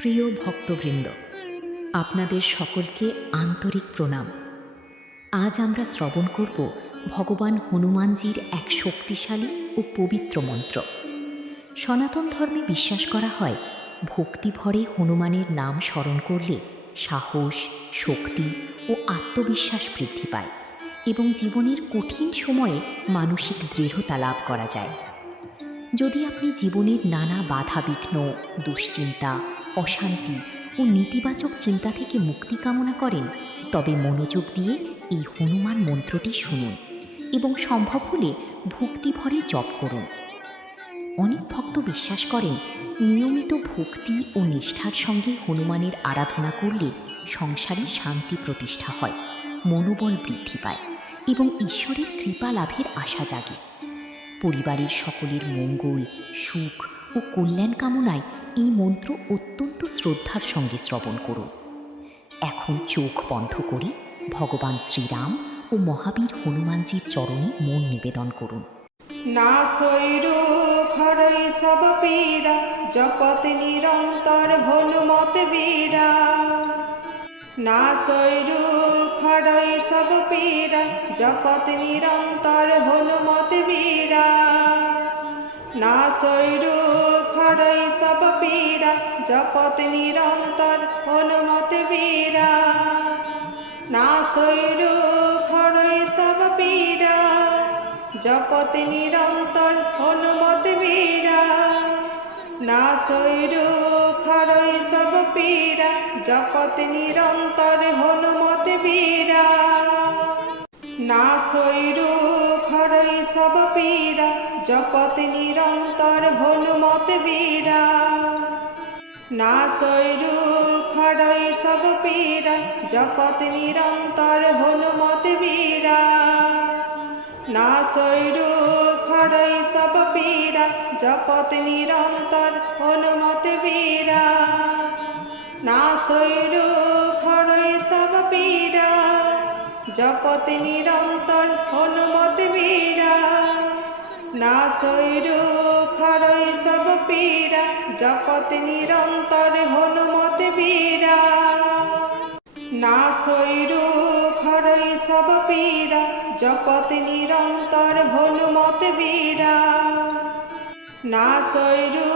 প্রিয় ভক্তবৃন্দ, আপনাদের সকলকে আন্তরিক প্রণাম। আজ আমরা শ্রবণ করব ভগবান হনুমানজির এক শক্তিশালী ও পবিত্র মন্ত্র। সনাতন ধর্মে বিশ্বাস করা হয়, ভক্তিভরে হনুমানের নাম স্মরণ করলে সাহস, শক্তি ও আত্মবিশ্বাস বৃদ্ধি পায় এবং জীবনের কঠিন সময়ে মানসিক দৃঢ়তা লাভ করা যায়। যদি আপনি জীবনের নানা বাধাবিঘ্ন, দুশ্চিন্তা, অশান্তি ও নেতিবাচক চিন্তা থেকে মুক্তি কামনা করেন, তবে মনোযোগ দিয়ে এই হনুমান মন্ত্রটি শুনুন এবং সম্ভব হলে ভক্তিভরে জপ করুন। অনেক ভক্ত বিশ্বাস করেন, নিয়মিত ভক্তি ও নিষ্ঠার সঙ্গে হনুমানের আরাধনা করলে সংসারে শান্তি প্রতিষ্ঠা হয়, মনোবল বৃদ্ধি পায় এবং ঈশ্বরের কৃপা লাভের আশা জাগে। পরিবারের সকলের মঙ্গল, সুখ ও কল্যাণ কামনায় এই মন্ত্র অত্যন্ত শ্রদ্ধার সঙ্গে শ্রবণ করুন। এখন চোখ বন্ধ করে ভগবান শ্রীরাম ও মহাবীর হনুমানজির চরণে মন নিবেদন করুন। নাশৈরু খরৈ সব পীড়া, জপত নিরন্তর হনুমত বীরা। নাশৈরু খরৈ সব পীড়া, জপত নিরন্তর হনুমত বীরা। নাশৈরু খরৈ সব পীড়া, জপত নিরন্তর হনুমত বীরা। নাশৈরু খরৈ সব পীড়া, জপত নিরন্তর হনুমত বীরা। নাশৈরু খরৈ সব পীড়া, জপত নিরন্তর হনুমত বীরা। নাশৈরু খরৈ সব পীড়া, জপত নিরন্তর হনুমত বীরা। নাশৈরু খরৈ সব পীড়া, জপত নিরন্তর হনুমত বীরা। নাশৈরু খরৈ সব পীড়া, জপত নিরন্তর হনুমত বীরা। নাশৈরু খরৈ সব পীড়া, জপত নিরন্তর হনুমত বীরা। নাশৈরু খরৈ সব পীড়া, জপত নিরন্তর হনুমত বীরা। নাশৈরু খরৈ সব পীড়া, জপত নিরন্তর হনুমত বীরা। নাশৈরু খরৈ সব পীড়া, জপত নিরন্তর হনুমত বীরা। নাশৈরু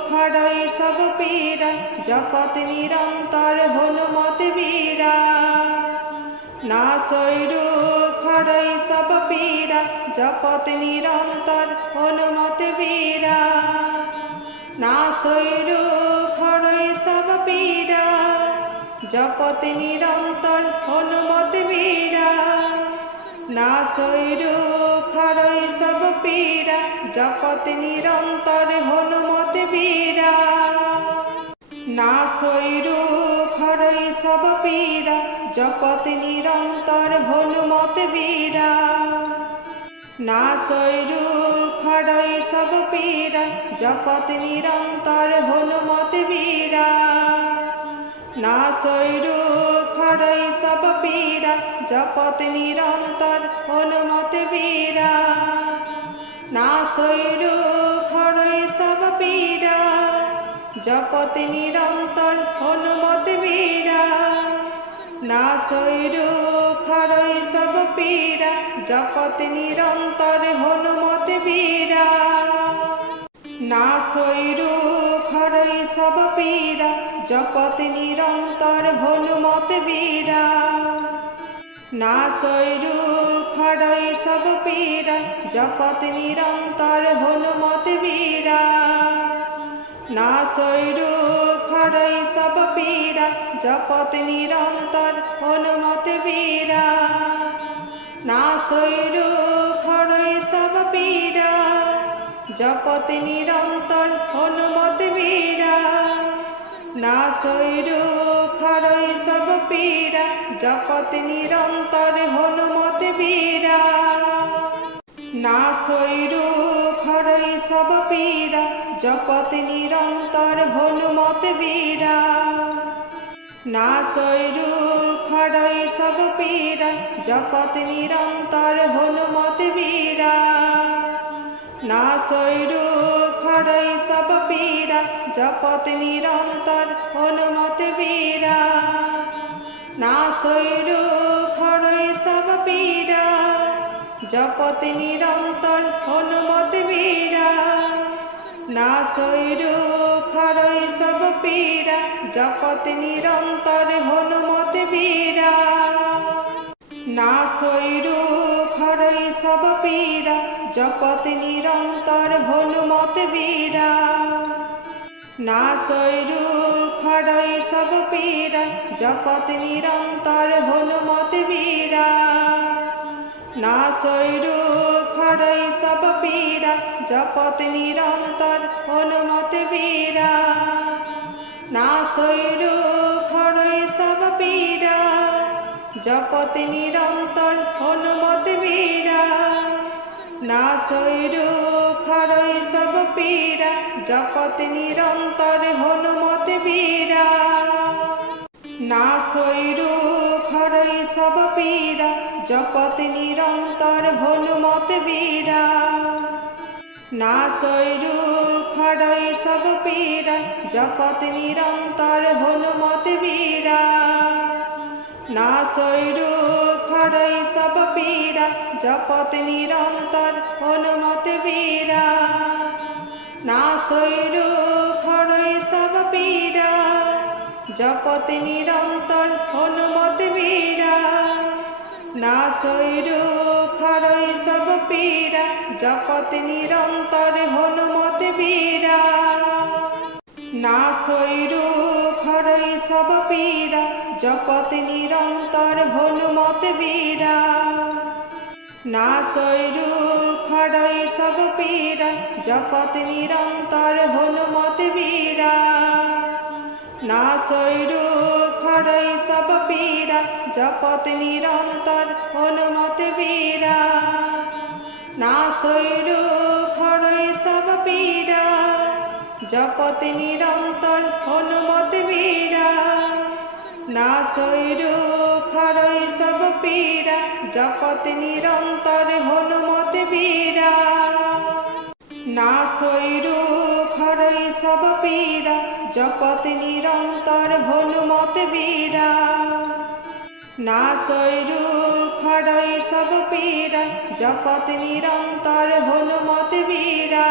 খরৈ সব পীড়া, জপত নিরন্তর হনুমত বীরা। নাশৈরু খরৈ সব পীড়া, জপত নিরন্তর হনুমত বীরা। নাশৈরু খরৈ সব পীড়া, জপত নিরন্তর হনুমত বীরা। নাশৈরু খরৈ সব পীড়া, জপত নিরন্তর হনুমত বীরা। নাশৈরু খরৈ সব পীড়া, জপত নিরন্তর হনুমত বীরা। নাশৈরু খরৈ সব পীড়া, জপত নিরন্তর হনুমত বীরা। নাশৈরু খরৈ সব পীড়া, জপত নিরন্তর হনুমত বীরা। নাশৈরু খরৈ সব পীড়া, জপত নিরন্তর হনুমত বীরা। নাশৈরু খরৈ সব পীড়া, জপত নিরন্তর হনুমত বীরা। নাশৈরু খরৈ সব পীড়া, জপত নিরন্তর হনুমত বীরা। নাশৈরু খরৈ সব পীড়া, জপত নিরন্তর হনুমত বীরা। নাশৈরু খরৈ সব পীড়া, জপত নিরন্তর হনুমত বীরা। নাশৈরু খরৈ সব পীড়া, জপত নিরন্তর হনুমত বীরা। নাশৈরু খরৈ সব পীড়া, জপত নিরন্তর হনুমত বীরা। নাশৈরু খরৈ সব পীড়া, জপত নিরন্তর হনুমত বীরা। नासोय दुख हरै सब पीरा जपत निरंतर हनुमत बीरा नासोय दुख हरै सब पीरा जपत निरंतर हनुमत बीरा नासोय दुख हरै सब पीरा जपत निरंतर हनुमत बीरा नासोय दुख हरै सब पीरा जपत निरंतर हनुमत बीरा नासोय दुख हरै सब पीरा जपत निरंतर हनुमत बीरा नासोय दुख हरै सब पीरा जपत निरंतर हनुमत बीरा नासोय दुख हरै सब पीरा जपत निरंतर हनुमत बीरा नासोय दुख हरै सब पीरा जपत निरंतर हनुमत बीरा नासोय दुख हरै सब पीरा जपत निरंतर हनुमत बीरा नासोय दुख हरै सब पीरा जपत निरंतर हनुमत बीरा नासोय दुख हरै सब पीरा जपत निरंतर हनुमत बीरा नासोय दुख हरै सब पीरा जपत निरंतर हनुमत बीरा नासोय दुख हरै सब पीरा जपत निरंतर हनुमत बीरा नासोय दुख हरै सब पीरा जपत निरंतर हनुमत बीरा नासोय दुख हरै सब पीरा जपत निरंतर हनुमत बीरा नासोय दुख हरै सब पीरा जपत निरंतर हनुमत बीरा नासोय दुख हरै सब पीरा जपत निरंतर हनुमत बीरा नासोय दुख हरै सब पीरा जपत निरंतर हनुमत बीरा नासोय दुख हरै सब पीरा जपत निरंतर हनुमत बीरा नासोय दुख हरै सब पीरा जपत निरंतर हनुमत बीरा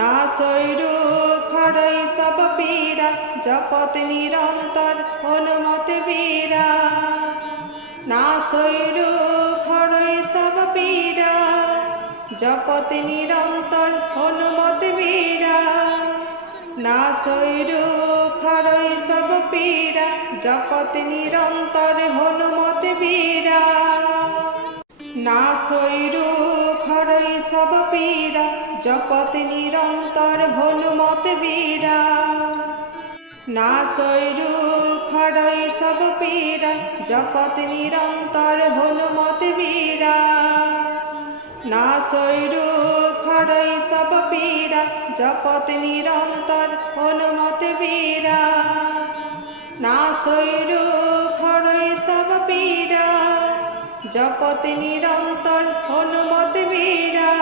नासोय दुख हरै सब पीरा जपत निरंतर हनुमत बीरा नासोय दुख हरै सब पीरा जपत निरंतर हनुमत बीरा नासोय दुख हरै सब पीरा जपत निरंतर हनुमत बीरा नासोय दुख हरै सब पीरा जपत निरंतर हनुमत बीरा नासोय दुख हरै सब पीरा जपत निरंतर हनुमत बीरा नासोय दुख हरै सब पीरा जपत निरंतर हनुमत बीरा नासोय दुख हरै सब पीरा जपत निरंतर हनुमत बीरा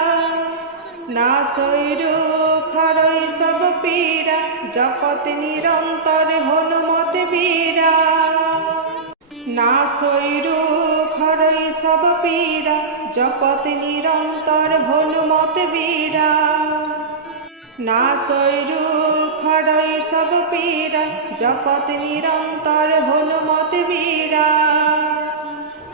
नासोय दुख हरै सब पीरा जपत निरंतर हनुमत बीरा नासोय दुख हरै सब पीरा जपत निरंतर हनुमत बीरा नासोय दुख हरै सब पीरा जपत निरंतर हनुमत बीरा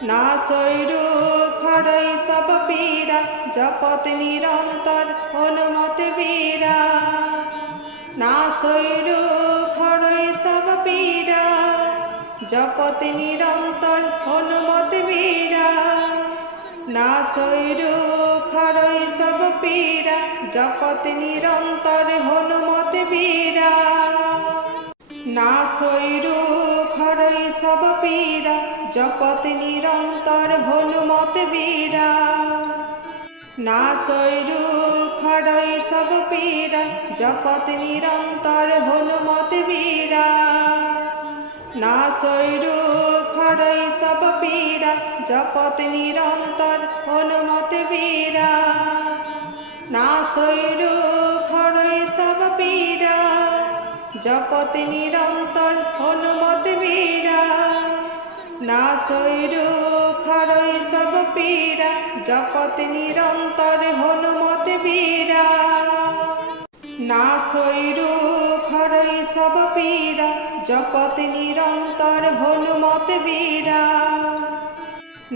नासोय दुख हरै सब पीरा जपत निरंतर हनुमत बीरा नासोय दुख हरै सब पीरा जपत निरंतर हनुमत बीरा नासोय दुख हरै सब पीरा जपत निरंतर हनुमत बीरा नासोय दुख हरै सब पीरा जपत निरंतर हनुमत बीरा नासोय दुख हरै सब पीरा जपत निरंतर हनुमत बीरा नासोय दुख हरै सब पीरा जपत निरंतर हनुमत बीरा নাশৈ রোগ হরৈ সব পীড়া, জপত নিরন্তর হনুমত বীরা। নাশৈ রোগ হরৈ সব পীড়া, জপত নিরন্তর হনুমত বীরা। নাশৈ রোগ হরৈ সব পীড়া, জপত নিরন্তর হনুমত বীরা।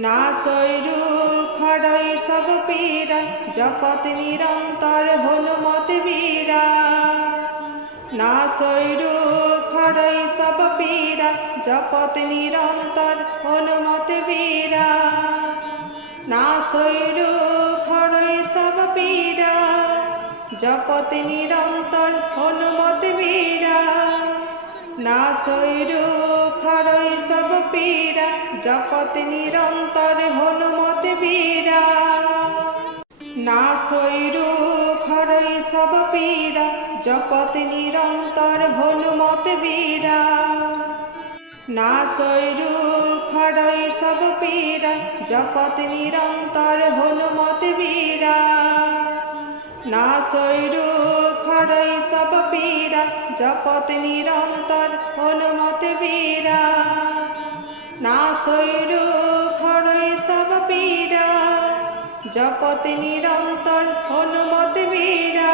নাশৈ রোগ হরৈ সব পীড়া, জপত নিরন্তর হনুমত বীরা। নাশৈ রোগ হরৈ সব পীড়া, জপত নিরন্তর হনুমত বীরা। নাশৈ রোগ হরৈ সব পীড়া, জপত নিরন্তর হনুমত বীরা। নাশৈ রোগ হরৈ সব পীড়া, জপত নিরন্তর হনুমত বীরা। নাশৈ রোগ হরৈ সব পীড়া, জপত নিরন্তর হনুমত বীরা। নাশৈ রোগ হরৈ সব পীড়া, জপত নিরন্তর হনুমত বীরা। নাশৈ রোগ হরৈ সব পীড়া, জপত নিরন্তর হনুমত বীরা। নাশৈ রোগ হরৈ সব পীড়া, জপত নিরন্তর হনুমত বীরা।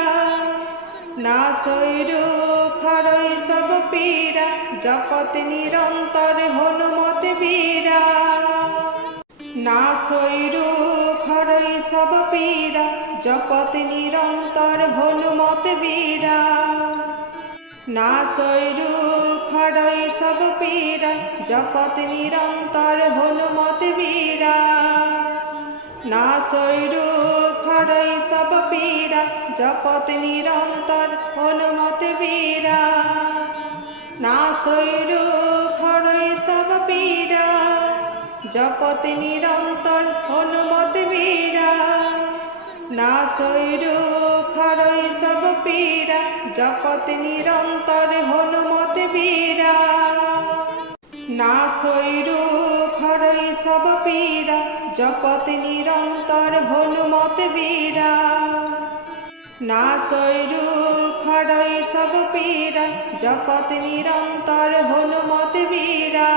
নাশৈ রোগ হরৈ সব পীড়া, জপত নিরন্তর হনুমত বীরা। নাশৈ রোগ হরৈ সব পীড়া, জপত নিরন্তর হনুমত বীরা। নাশৈ রোগ হরৈ সব পীড়া, জপত নিরন্তর হনুমত বীরা। নাশৈ রোগ হরৈ সব পীড়া, জপত নিরন্তর হনুমত বীরা। নাশৈ রোগ হরৈ সব পীড়া, জপত নিরন্তর হনুমত বীরা। নাশৈ রোগ হরৈ সব পীড়া, জপত নিরন্তর হনুমত বীরা। নাশৈ রোগ হরৈ সব পীড়া, জপত নিরন্তর হনুমত বীরা। নাশৈ রোগ হরৈ সব পীড়া, জপত নিরন্তর হনুমত বীরা। নাশৈ রোগ হরৈ সব পীড়া, জপত নিরন্তর হনুমত বীরা।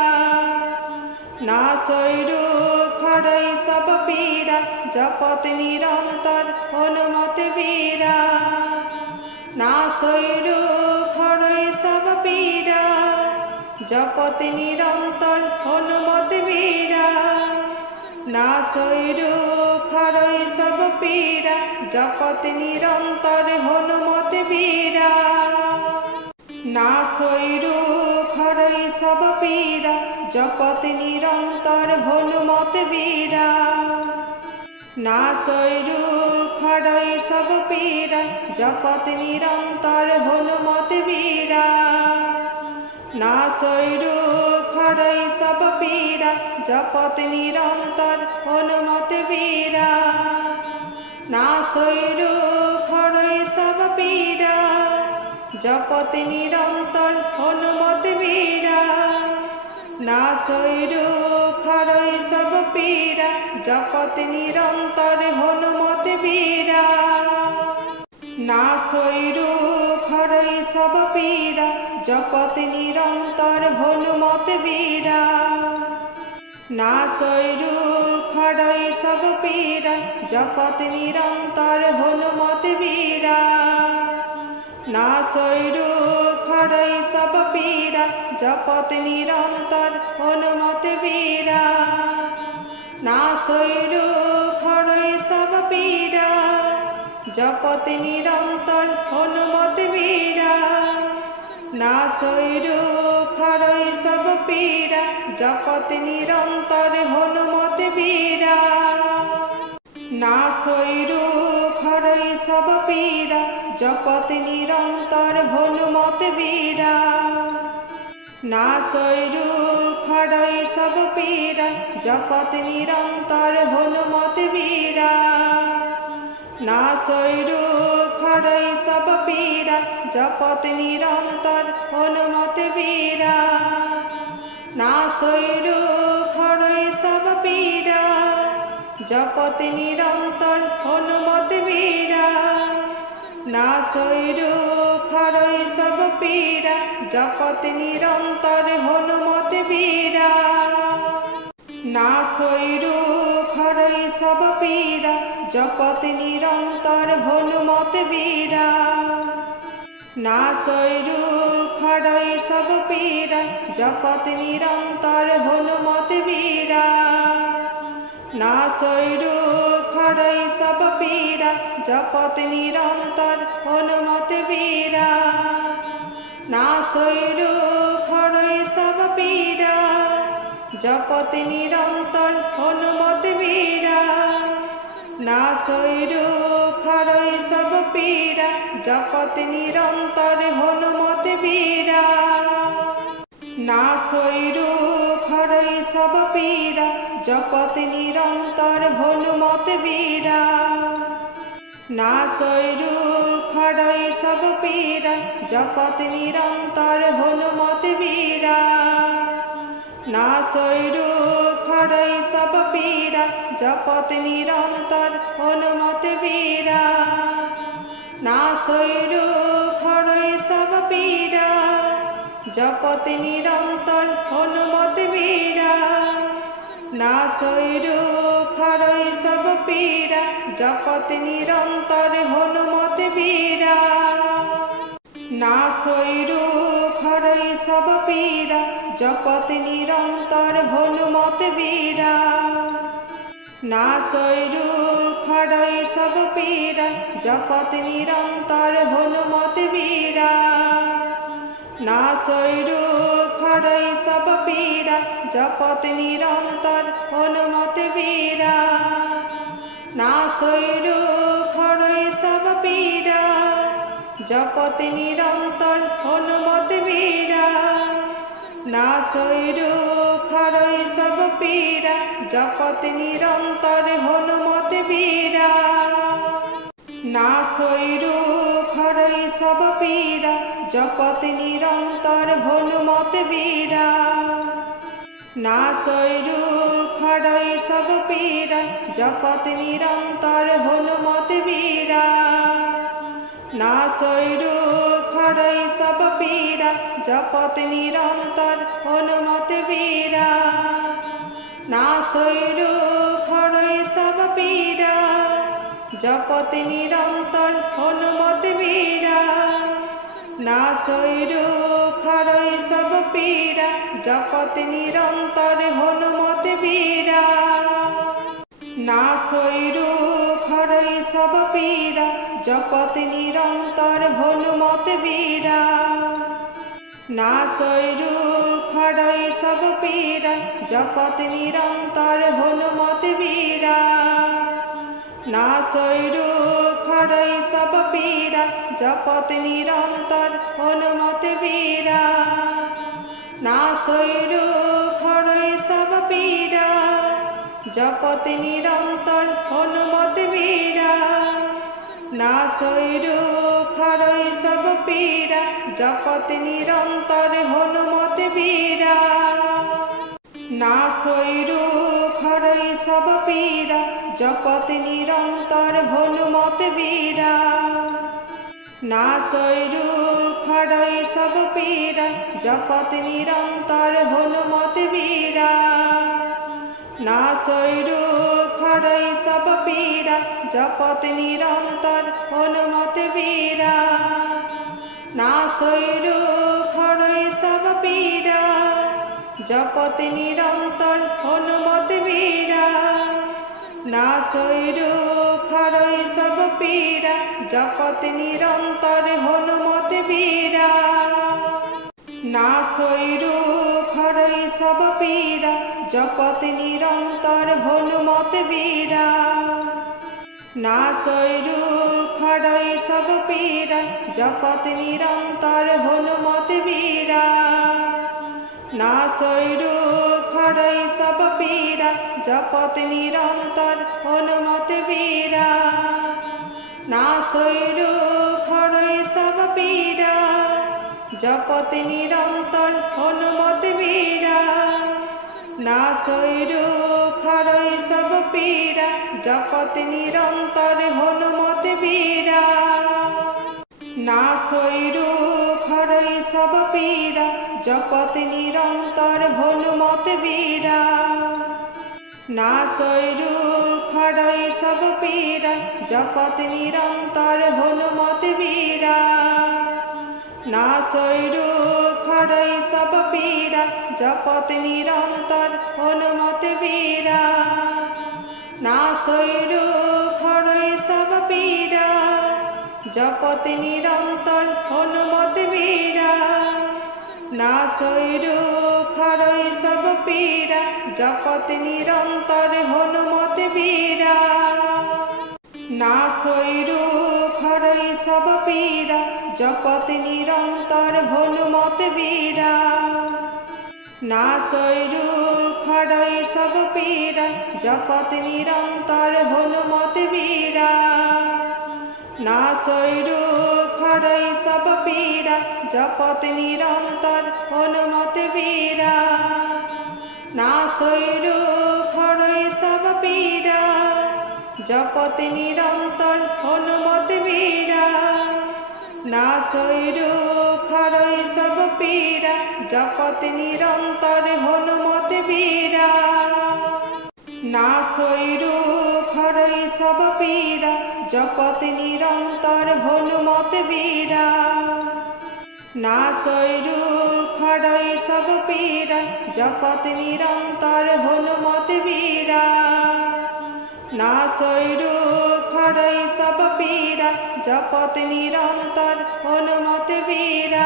নাশৈ রোগ হরৈ সব পীড়া, জপত নিরন্তর হনুমত বীরা। নাশৈ রোগ হরৈ সব পীড়া, জপত নিরন্তর হনুমত বীরা। নাশৈ রোগ হরৈ সব পীড়া, জপত নিরন্তর হনুমত বীরা। নাশৈ রোগ হরৈ সব পীড়া, জপত নিরন্তর হনুমত বীরা। নাশৈ রোগ হরৈ সব পীড়া, জপত নিরন্তর হনুমত বীরা। নাশৈ রোগ হরৈ সব পীড়া, জপত নিরন্তর হনুমত বীরা। নাশৈ রোগ হরৈ সব পীড়া, জপত নিরন্তর হনুমত বীরা। নাশৈ রোগ হরৈ সব পীড়া, জপত নিরন্তর হনুমত বীরা। নাশৈ রোগ হরৈ সব পীড়া, জপত নিরন্তর হনুমত বীরা। নাশৈ রোগ হরৈ সব পীড়া, জপত নিরন্তর হনুমত বীরা। নাশৈ রোগ হরৈ সব পীড়া, জপত নিরন্তর হনুমত বীরা। নাশৈ রোগ হরৈ সব পীড়া, জপত নিরন্তর হনুমত বীরা। নাশৈ রোগ হরৈ সব পীড়া, জপত নিরন্তর হনুমত বীরা। নাশৈ রোগ হরৈ সব পীড়া, জপত নিরন্তর হনুমত বীরা। নাশৈ রোগ হরৈ সব পীড়া, জপত নিরন্তর হনুমত বীরা। নাশৈ রোগ হরৈ সব পীড়া, জপতে নিরন্তর হনুমত বীরা। নাশৈরু খরৈ সব পীড়া জপতে নিরন্তর হনুমত বীরা। নাশৈরু খরৈ সব পীড়া জপতে নিরন্তর হনুমত বীরা। নাশৈরু খরৈ সব পীড়া জপতে নিরন্তর হনুমত বীরা। নাশৈরু খরৈ সব পীড়া জপতে নিরন্তর হনুমত বীরা। নাশৈরু খরৈ সব পীড়া জপতে নিরন্তর হনুমত বীরা। নাশৈরু খরৈ সব পীড়া জপতে নিরন্তর হনুমত বীরা। নাশৈরু খরৈ সব পীড়া জপতে নিরন্তর হনুমত বীরা। নাশৈরু খরৈ সব পীড়া জপতে নিরন্তর হনুমত বীরা। নাশৈরু খরৈ সব পীড়া জপতে নিরন্তর হনুমত বীরা। নাশৈরু খরৈ সব পীড়া জপতে নিরন্তর হনুমত বীরা। নাশৈরু খরৈ সব পীড়া জপতে নিরন্তর হনুমত বীরা। নাশৈরু খরৈ সব পীড়া জপতে নিরন্তর হনুমত বীরা। নাশৈরু খরৈ সব পীড়া জপতে নিরন্তর হনুমত বীরা। নাশৈরু খরৈ সব পীড়া জপতে নিরন্তর হনুমত বীরা। নাশৈরু খরৈ সব পীড়া জপতে নিরন্তর হনুমত বীরা। নাশৈরু খরৈ সব পীড়া জপতে নিরন্তর হনুমত বীরা। নাশৈরু খরৈ সব পীড়া জপতে নিরন্তর হনুমত বীরা। নাশৈরু খরৈ সব পীড়া জপতে নিরন্তর হনুমত বীরা। নাশৈরু খরৈ সব পীড়া জপতে নিরন্তর হনুমত বীরা। নাশৈরু খরৈ সব পীড়া জপতে নিরন্তর হনুমত বীরা। নাশৈরু খরৈ সব পীড়া জপতে নিরন্তর হনুমত বীরা। নাশৈরু খরৈ সব পীড়া জপতে নিরন্তর হনুমত বীরা। নাশৈরু খরৈ সব পীড়া জপতে নিরন্তর হনুমত বীরা। নাশৈরু খরৈ সব পীড়া জপতে নিরন্তর হনুমত বীরা। নাশৈরু খরৈ সব পীড়া জপতে নিরন্তর হনুমত বীরা। নাশৈরু খরৈ সব পীড়া জপতে নিরন্তর হনুমত বীরা। নাশৈরু খরৈ সব পীড়া জপতে নিরন্তর হনুমত বীরা। নাশৈরু খরৈ সব পীড়া জপতে নিরন্তর হনুমত বীরা। নাশৈরু খরৈ সব পীড়া জপতে নিরন্তর হনুমত বীরা। নাশৈরু খরৈ সব পীড়া জপতে নিরন্তর হনুমত বীরা। নাশৈরু খরৈ সব পীড়া জপতে নিরন্তর হনুমত বীরা। নাশৈরু খরৈ সব পীড়া জপতে নিরন্তর হনুমত বীরা। নাশৈরু খরৈ সব পীড়া জপতে নিরন্তর হনুমত বীরা। নাশৈরু খরৈ সব পীড়া জপতে নিরন্তর হনুমত বীরা। নাশৈরু খরৈ সব পীড়া জপতে নিরন্তর হনুমত বীরা। नासोई दुख हरई सब पीड़ा जपत निरंतर हनुमत बीरा नासोई दुख हरई सब पीड़ा जपत निरंतर हनुमत बीरा नासोई दुख हरई सब पीड़ा जपत निरंतर हनुमत बीरा नासोई दुख हरई सब पीड़ा जपत निरंतर हनुमत बीरा नासोई दुख हरई सब पीड़ा जपत निरंतर हनुमत बीरा नासोई दुख हरई सब पीड़ा जपत निरंतर हनुमत बीरा नासोई दुख हरई सब पीड़ा जपत निरंतर हनुमत बीरा नासोई दुख हरई सब पीड़ा जपत निरंतर हनुमत बीरा नासोई दुख हरई सब पीड़ा जपत निरंतर हनुमत बीरा नासोई दुख हरई सब पीड़ा जपत निरंतर हनुमत बीरा नासोई दुख हरई सब पीड़ा जपत निरंतर हनुमत बीरा नासोई दुख हरई सब पीड़ा जपत निरंतर हनुमत बीरा नासोई दुख हरई सब पीड़ा जपत निरंतर हनुमत बीरा नासोई दुख हरई सब पीड़ा जपत निरंतर हनुमत बीरा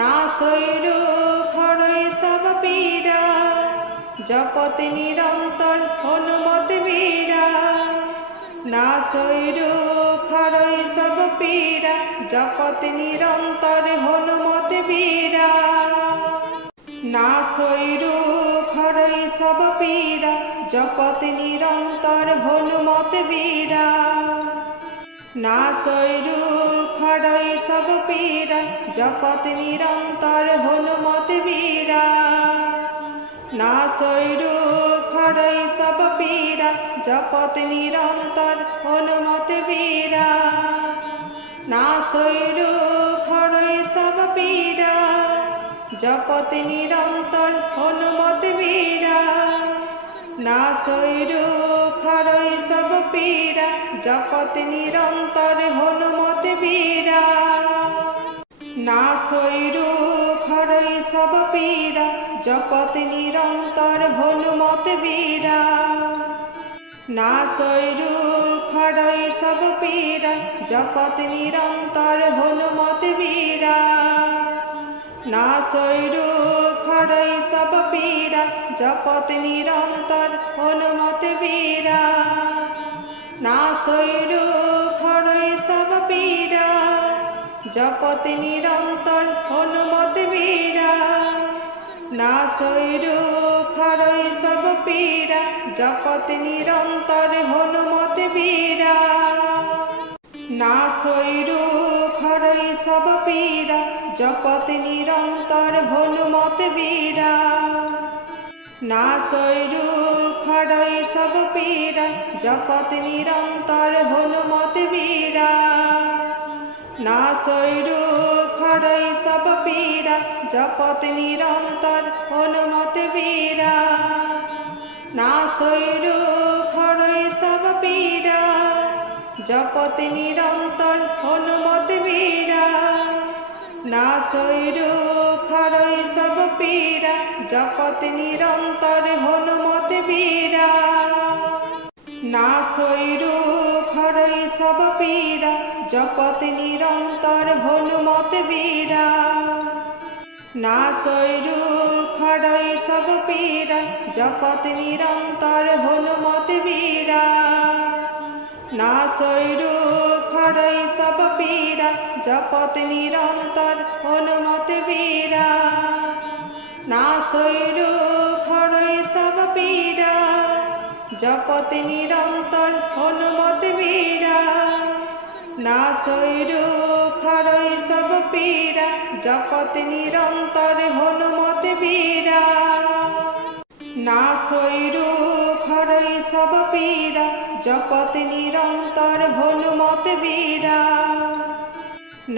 नासोई दुख हरई सब पीड़ा जपत निरंतर हनुमत बीरा नासोई दुख हरई सब पीड़ा जपत निरंतर हनुमत बीरा नासोई दुख हरई सब पीड़ा जपत निरंतर हनुमत बीरा नासोई दुख हरई सब पीड़ा जपत निरंतर हनुमत बीरा नासोई दुख हरई सब पीड़ा जपत निरंतर हनुमत बीरा नासोई दुख हरई सब पीड़ा जपत निरंतर हनुमत बीरा नासोई दुख हरई सब पीड़ा जपत निरंतर हनुमत बीरा नासोई दुख हरई सब पीड़ा जपत निरंतर हनुमत बीरा नासोई दुख हरई सब पीड़ा जपत निरंतर हनुमत बीरा नासोई दुख हरई सब पीड़ा जपत निरंतर हनुमत बीरा नासोई दुख हरई सब पीड़ा जपत निरंतर हनुमत बीरा नासोई दुख हरई सब पीड़ा जपत निरंतर हनुमत बीरा नासोई दुख हरई सब पीड़ा जपत निरंतर हनुमत बीरा नासोई दुख हरई सब पीड़ा जपत निरंतर हनुमत बीरा नासोई दुख हरई सब पीड़ा जपत निरंतर हनुमत बीरा नासोई दुख हरई सब पीड़ा जपत निरंतर हनुमत बीरा नासोई दुख हरई सब पीड़ा जपत निरंतर हनुमत बीरा नासोई दुख हरई सब पीड़ा जपत निरंतर हनुमत बीरा नासोई दुख हरई सब पीड़ा जपत निरंतर हनुमत बीरा नासोई दुख हरई सब पीड़ा जपत निरंतर हनुमत बीरा नासोई दुख हरई सब पीड़ा जपत निरंतर हनुमत बीरा नासोई दुख हरै सब पीड़ा जपत निरंतर हनुमत बीरा नासोई दुख हरै सब पीड़ा जपत निरंतर हनुमत बीरा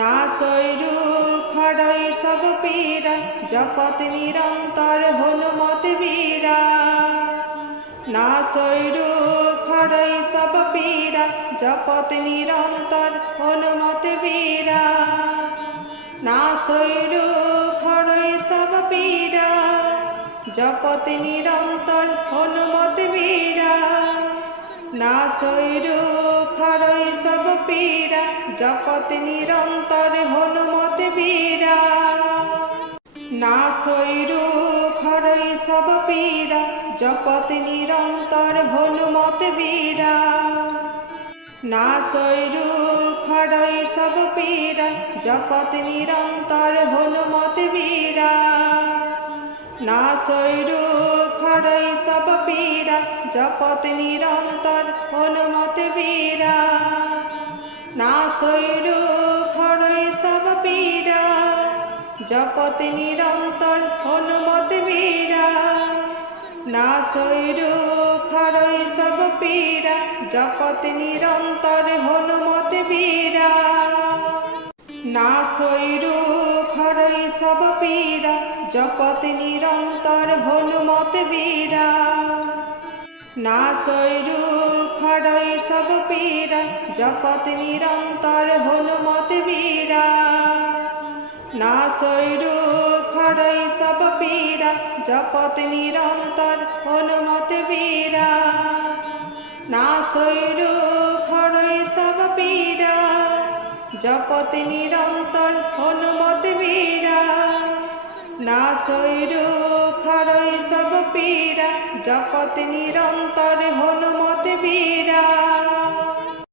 नासोई दुख हरै सब पीड़ा जपत निरंतर हनुमत बीरा नासोई दुख हरै सब पीड़ा जपत निरंतर हनुमत बीरा नासोई दुख हरै सब पीड़ा जपत निरंतर हनुमत बीरा नासोई दुख हरै सब पीड़ा जपत निरंतर हनुमत बीरा नासोई दुख हरै सब पीड़ा जपत निरंतर हनुमत बीरा नासोई दुख हरै सब पीड़ा जपत निरंतर हनुमत बीरा नासोई दुख हरै सब पीड़ा जपत निरंतर हनुमत बीरा नासोई दुख हरै सब पीड़ा जपत निरंतर हनुमत बीरा नासोई दुख हरै सब पीड़ा जपत निरंतर हनुमत बीरा नासोई दुख हरै सब पीड़ा जपत निरंतर हनुमत बीरा नासोई दुख हरै सब पीड़ा जपत निरंतर हनुमत बीरा नासोई दुख हरै सब पीड़ा जपत निरंतर हनुमत बीरा नासोई दुख हरै सब पीड़ा जपत निरंतर हनुमत बीरा नासोई दुख हरै सब पीड़ा जपत निरंतर हनुमत बीरा।